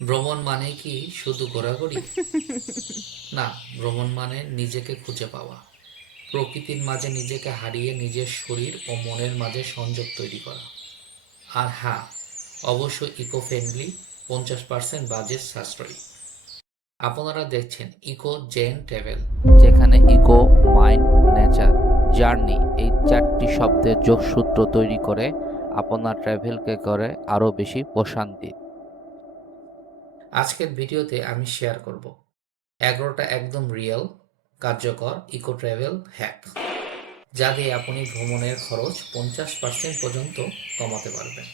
ভ্রমণ মানে কি শুধু ঘোরাঘুরি? না, ভ্রমণ মানে নিজেকে খুঁজে পাওয়া, প্রকৃতির মাঝে নিজেকে হারিয়ে নিজের শরীর ও মনের মাঝে সংযোগ তৈরি করা। আর হ্যাঁ, অবশ্যই ইকো ফ্রেন্ডলি, 50% বাজেট সাশ্রয়ী। আপনারা দেখছেন ইকো জেন ট্রাভেল। যেখানে ইকো, মাইন্ড, নেচার, জার্নি এই চারটি শব্দের যোগসূত্র তৈরি করে আপনার ট্রাভেলকে করে আরও বেশি প্রশান্তি। আজকের ভিডিওতে আমি শেয়ার করব 11টা একদম রিয়েল, কার্যকর ইকো ট্রাভেল হ্যাক, যা দিয়ে আপনি ভ্রমণের খরচ 50% পর্যন্ত কমাতে পারবেন,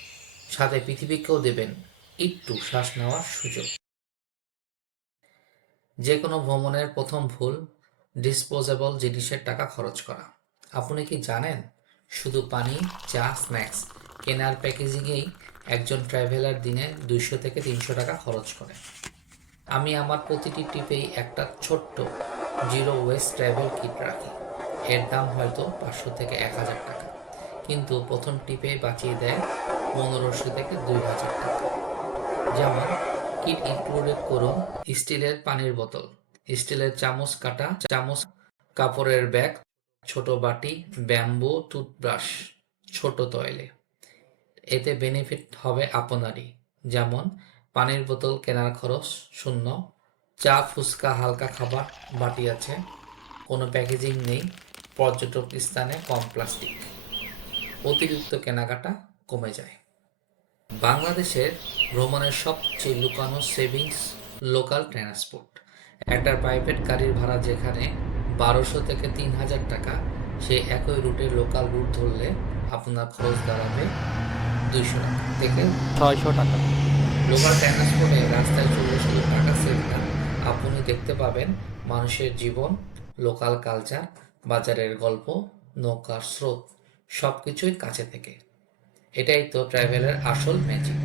সাথে পৃথিবীকেও দেবেন একটু শ্বাস নেওয়ার সুযোগ। যে কোনো ভ্রমণের প্রথম ভুল ডিসপোজেবল জিনিসের টাকা খরচ করা। আপনি কি জানেন, শুধু পানি, চা, স্ন্যাক্স কেনার প্যাকেজিংয়েই একজন ট্রাভেলার দিনে 200 থেকে 300 টাকা খরচ করে। আমি আমার প্রতিটি ট্রিপেই একটা ছোট্ট জিরো ওয়েস্ট ট্রাভেল কিট রাখি। এর দাম হয়তো 500 থেকে 1000 টাকা, কিন্তু প্রথম ট্রিপে বাঁচিয়ে দেয় 1500 থেকে 2000 টাকা। যেমন, কিট ইনক্লুডেড করুন স্টিলের পানির বোতল, স্টিলের চামচ, কাটা চামচ, কাপড়ের ব্যাগ, ছোট বাটি, ব্যাম্বু টুথব্রাশ, ছোট তয়লে। এতে বেনিফিট হবে আপনারই, যেমন পানির বোতল কেনার খরচ শূন্য, চা, ফুচকা, হালকা খাবার বাটি আছে, কোনো প্যাকেজিং নেই, পর্যটক স্থানে কম প্লাস্টিক, অতিরিক্ত কেনাকাটা কমে যায়। বাংলাদেশের ভ্রমণের সবচেয়ে লুকানো সেভিংস লোকাল ট্রান্সপোর্ট। একটা প্রাইভেট গাড়ির ভাড়া যেখানে 1200 থেকে 3000 টাকা, সেই একই রুটে লোকাল রুট ধরলে আপনার খরচ দাঁড়াবে 200 টাকা থেকে। 600 টাকা। লোকাল ট্রান্সপোর্টে রাস্তায় চললে শুধু টাকা সেভ না, আপনি দেখতে পাবেন মানুষের জীবন, লোকাল কালচার, বাজারের গল্প, নৌকার স্রোত, সব কিছুই কাছে থেকে। এটাই তো ট্রাভেলের আসল ম্যাজিক।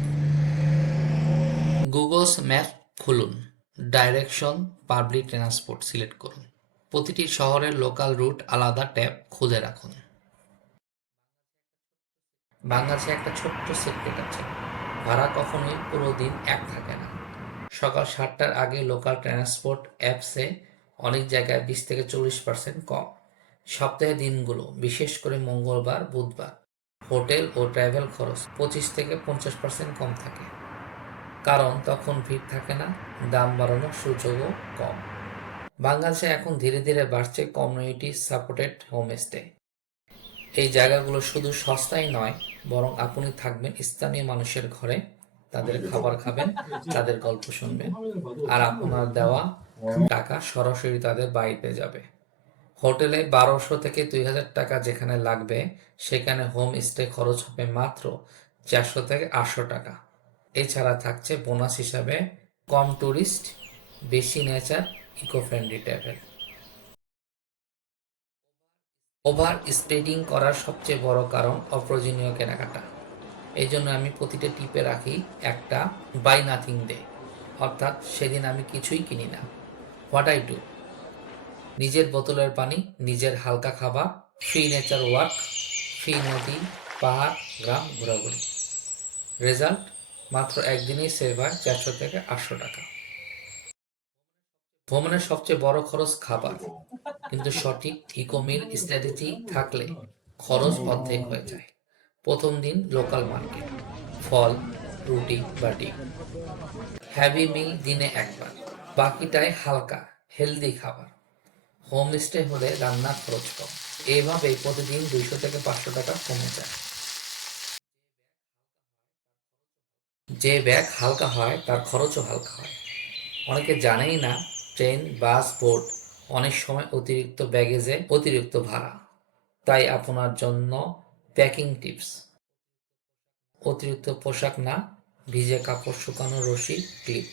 গুগল ম্যাপ খুলুন, ডাইরেকশন, পাবলিক ট্রান্সপোর্ট সিলেক্ট করুন। প্রতিটি শহরের লোকাল রুট আলাদা ট্যাব খুলে রাখুন। বাংলাদেশে একটা ছোট্ট সিক্রেট আছে, ভাড়া কখনোই পুরো দিন এক থাকে না। সকাল 7টার আগে লোকাল ট্রান্সপোর্ট অ্যাপসে অনেক জায়গায় 20 থেকে 40% কম। সপ্তাহের দিনগুলো, বিশেষ করে মঙ্গলবার, বুধবার, হোটেল ও ট্রাভেল খরচ 25 থেকে 50% কম থাকে, কারণ তখন ভিড় থাকে না, দাম বাড়ানোর সুযোগও কম। বাংলাদেশে এখন ধীরে ধীরে বাড়ছে কমিউনিটি সাপোর্টেড হোমস্টে। এই জায়গাগুলো শুধু সস্তাই নয়, বরং আপনি থাকবেন স্থানীয় মানুষের ঘরে, তাদের খাবার খাবেন, তাদের গল্প শুনবেন, আর আপনার দেওয়া টাকা সরাসরি তাদের বাড়িতে যাবে। হোটেলে 1200 থেকে 2000 টাকা যেখানে লাগবে, সেখানে হোম স্টে খরচ হবে মাত্র 400 থেকে 800 টাকা। এছাড়া থাকছে বোনাস হিসাবে কম ট্যুরিস্ট, বেশি nature, eco friendly travel. Over spending করার সবচেয়ে বড় কারণ অপ্রয়োজনীয় কেনাকাটা। এই জন্য আমি প্রতিটা টিপে রাখি একটা বাই নাথিং ডে, অর্থাৎ সেদিন আমি কিছুই কিনি না। হোয়াট আই ডু: নিজের বোতলের পানি, নিজের হালকা খাবার, ফ্রি নেচার ওয়াক, ফ্রি নদী, পাহাড়, গ্রাম ঘোরাঘুরি। রেজাল্ট: মাত্র একদিনেই সেভ হয় 400 থেকে 800 টাকা। ভ্রমণের সবচেয়ে বড় খরচ খাবার, কিন্তু সঠিক ইকোমিল স্ট্র্যাটেজি থাকলে খরচ অর্ধেক হয়ে যায়। প্রথম দিন লোকাল মার্কেট, ফল, রুটি বা ডিম। হ্যাভি মিল দিনে একবার, বাকিটায় হালকা হেলদি খাবার। হোমস্টে হলে রান্নার খরচ কম। এইভাবেই প্রতিদিন 200 থেকে 500 টাকা কমে যায়। যে ব্যাগ হালকা হয় তার খরচও হালকা হয়। অনেকে জানেই না, ট্রেন, বাস, বোট অনেক সময় অতিরিক্ত ব্যাগেজে অতিরিক্ত ভাড়া। তাই আপনার জন্য প্যাকিং টিপস: অতিরিক্ত পোশাক না, ভিজে কাপড় শুকানোর রশি, ক্লিপ,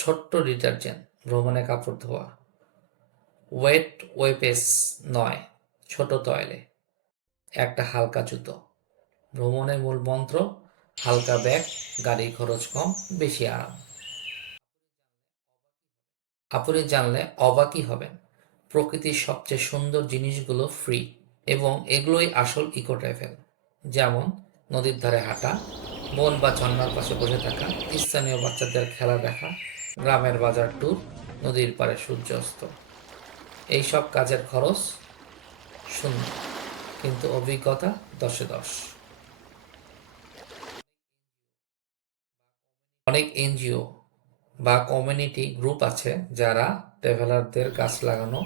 ছোট্ট ডিটারজেন্ট, ভ্রমণে কাপড় ধোয়া, ওয়েট ওয়েপেস নয়, ছোট তয়লে, একটা হালকা জুতো। ভ্রমণের মূল মন্ত্র: হালকা ব্যাগ, গাড়ির খরচ কম, বেশি আরাম। আপনি জানলে অবাকই হবেন, প্রকৃতির সবচেয়ে সুন্দর জিনিসগুলো ফ্রি, এবং এগুলোই আসল ইকো ট্রাভেল। যেমন নদীর ধারে হাঁটা, বন বা ঝর্ণার পাশে বসে থাকা, স্থানীয় বাচ্চাদের খেলা দেখা, গ্রামের বাজার ট্যুর, নদীর পাড়ে সূর্যাস্ত। এইসব কাজের খরচ শূন্য, কিন্তু অভিজ্ঞতা 10-এ 10। অনেক এনজিও বা কমিউনিটি গ্রুপ আছে যারা ট্রাভেলারদের গাছ লাগানো,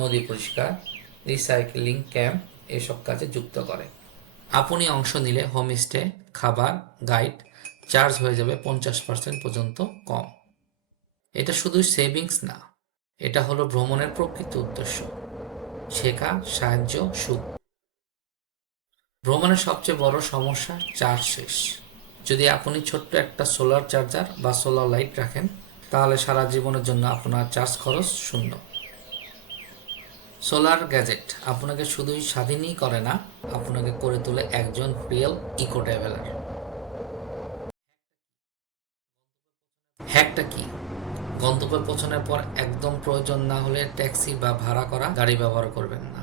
নদী পরিষ্কার, রিসাইক্লিং ক্যাম্প এসব কাজে যুক্ত করে। আপনি অংশ নিলে হোমস্টে, খাবার, গাইড চার্জ হয়ে যাবে 50% পর্যন্ত কম। এটা শুধু সেভিংস না, এটা হলো ভ্রমণের প্রকৃত উদ্দেশ্য: শেখা, সাহায্য, সুখ। ভ্রমণের সবচেয়ে বড় সমস্যা চার্জ শেষ। যদি আপনি ছোট্ট একটা সোলার চার্জার বা সোলার লাইট রাখেন, তাহলে সারা জীবনের জন্য আপনার চার্জ খরচ শূন্য। সোলার গ্যাজেট আপনাকে শুধুই স্বাধীনই করে না, আপনাকে করে তোলে একজন রিয়েল ইকো ট্রাভেলার। হ্যাকটা কি? গন্তব্যে পৌঁছানোর পর একদম প্রয়োজন না হলে ট্যাক্সি বা ভাড়া করা গাড়ি ব্যবহার করবেন না।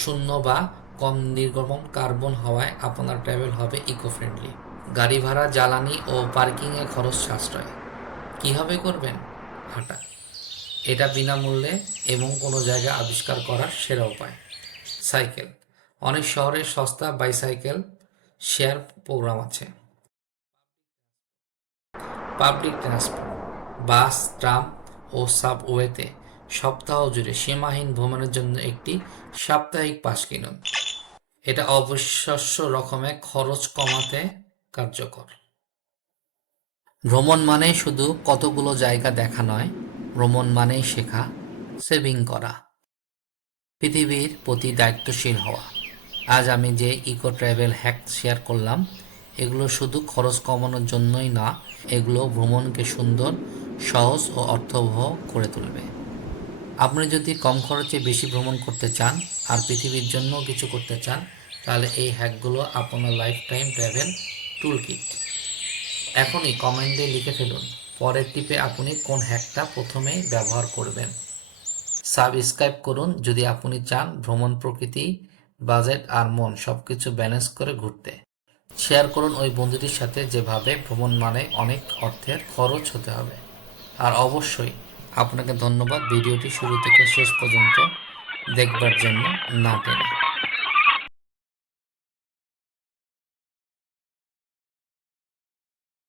শূন্য বা কম নির্গমন কার্বন হওয়ায় আপনার ট্রাভেল হবে ইকো ফ্রেন্ডলি। গাড়ি ভাড়া, জ্বালানি ও পার্কিংয়ে খরচ সাশ্রয়। কীভাবে করবেন? হাঁটা, এটা বিনামূল্যে এবং কোনো জায়গা আবিষ্কার করার সেরা উপায়। সাইকেল, অনেক শহরে সস্তা বাইসাইকেল শেয়ার প্রোগ্রাম আছে। পাবলিক ট্রান্সপোর্ট, বাস, ট্রাম ও সাবওয়েতে সপ্তাহ জুড়ে সীমাহীন ভ্রমণের জন্য একটি সাপ্তাহিক পাস কিনুন। এটা অবিশ্বাস্য রকমের খরচ কমাতে কার্যকর। ভ্রমণ মানে শুধু কতগুলো জায়গা দেখা নয়, ভ্রমণ মানেই শেখা, সেভিং করা, পৃথিবীর প্রতি দায়িত্বশীল হওয়া। আজ আমি যে ইকো ট্রাভেল হ্যাক শেয়ার করলাম, এগুলো শুধু খরচ কমানোর জন্যই না, এগুলো ভ্রমণকে সুন্দর, সহজ ও অর্থবহ করে তুলবে। আপনি যদি কম খরচে বেশি ভ্রমণ করতে চান আর পৃথিবীর জন্য কিছু করতে চান, তাহলে এই হ্যাকগুলো আপনার লাইফ টাইম ট্রাভেল টুল কিট। এখনই কমেন্টে লিখে ফেলুন পরের টিপে আপনি কোন হ্যাকটা প্রথমে ব্যবহার করবেন। সাবস্ক্রাইব করুন যদি আপনি চান ভ্রমণ, প্রকৃতি, বাজেট আর মন সবকিছু ব্যালেন্স করে ঘুরতে। শেয়ার করুন ওই বন্ধুটির সাথে যেভাবে ভ্রমণ মানে অনেক অর্থের খরচ হতে হবে। আর অবশ্যই আপনাকে ধন্যবাদ ভিডিওটি শুরু থেকে শেষ পর্যন্ত দেখবার জন্য না টেনে।